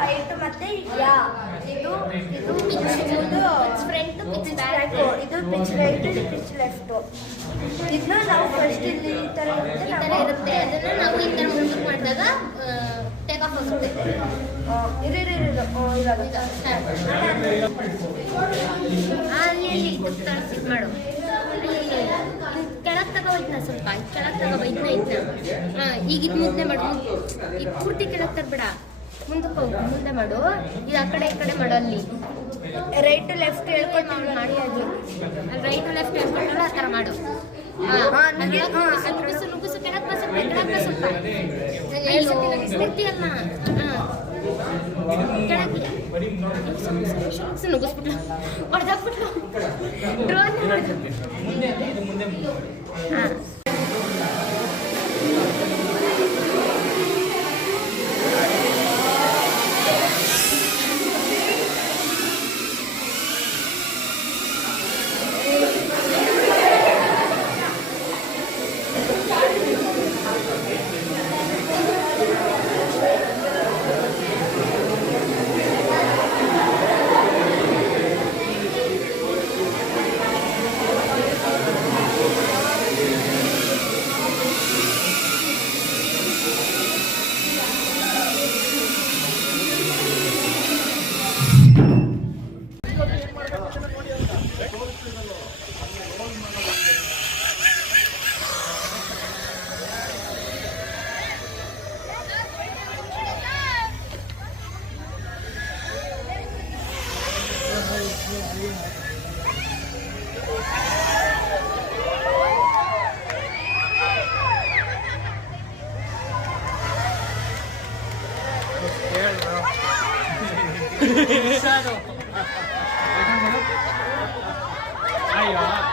Height ಮತ್ತೆ ಇದು front pitch back, ಇದು ಪಿಚ್ ರೈಟ್, ಇದು ಪಿಚ್ ಲೆಫ್ಟ್. ಇದನ್ನ ನಾವು ಫಸ್ಟ್ ಇಲ್ಲಿ ಈ ತರ ಇರುತ್ತೆ, ಅದನ್ನ ನಾವು ಈ ತರ ಮುಂದಕ್ಕೆ ಮಾಡಿದಾಗ ಟೇಕ್ ಆಫ್ ಆಗುತ್ತೆ. ಅಲ್ಲಿ ಸಿಟ್ ಮಾಡು, ಕೆಳಗೆ ತಗೋಯ್ತನ ಸ್ವಲ್ಪ, ಕೆಳಗೆ ತಗೋಯ್ತನ ಇದನ್ನ. ಈಗ ಇದು ಮುಂದೆ ಮಾಡು, ಈಗ ಪೂರ್ತಿ ಕೆಳಗೆ ತರಬೇಡ, ಮುಂದಕ್ಕೆ ಹೋಗು, ಮುಂದೆ ಮಾಡು. ಇದು ಆ ಕಡೆ ಈ ಕಡೆ ಮಾಡು, ಅಲ್ಲಿ ರೈಟ್ ಲೆಫ್ಟ್ ಹೇಳ್ಕೊಂಡು ಮಾಡಿ. ಅದು ಅಲ್ಲಿ ರೈಟ್ ಲೆಫ್ಟ್ ಹೇಳ್ಕೊಂಡಲ್ಲ ಆ ಥರ ಮಾಡು. ನುಗ್ಗಿಸು ನುಗ್ಗಿಸು, ಕೆಳಗೆ ಬಾ ಸ್ವಲ್ಪ, ಕೆಳಗೆ ಬಾ ಸ್ವಲ್ಪ, ಬರ್ತೀಯಲ್ಲ. ಕೆಳಗೆ ನುಗ್ಗಿಸ್ಬಿಟ್ಲು, ಹೊಡೆದಾಕ್ಬಿಟ್ಲು, ಡ್ರೋನ್ ಹಾಂ.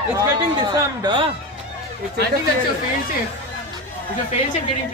It's getting disarmed. I think that's your fail safe. Is your fail safe getting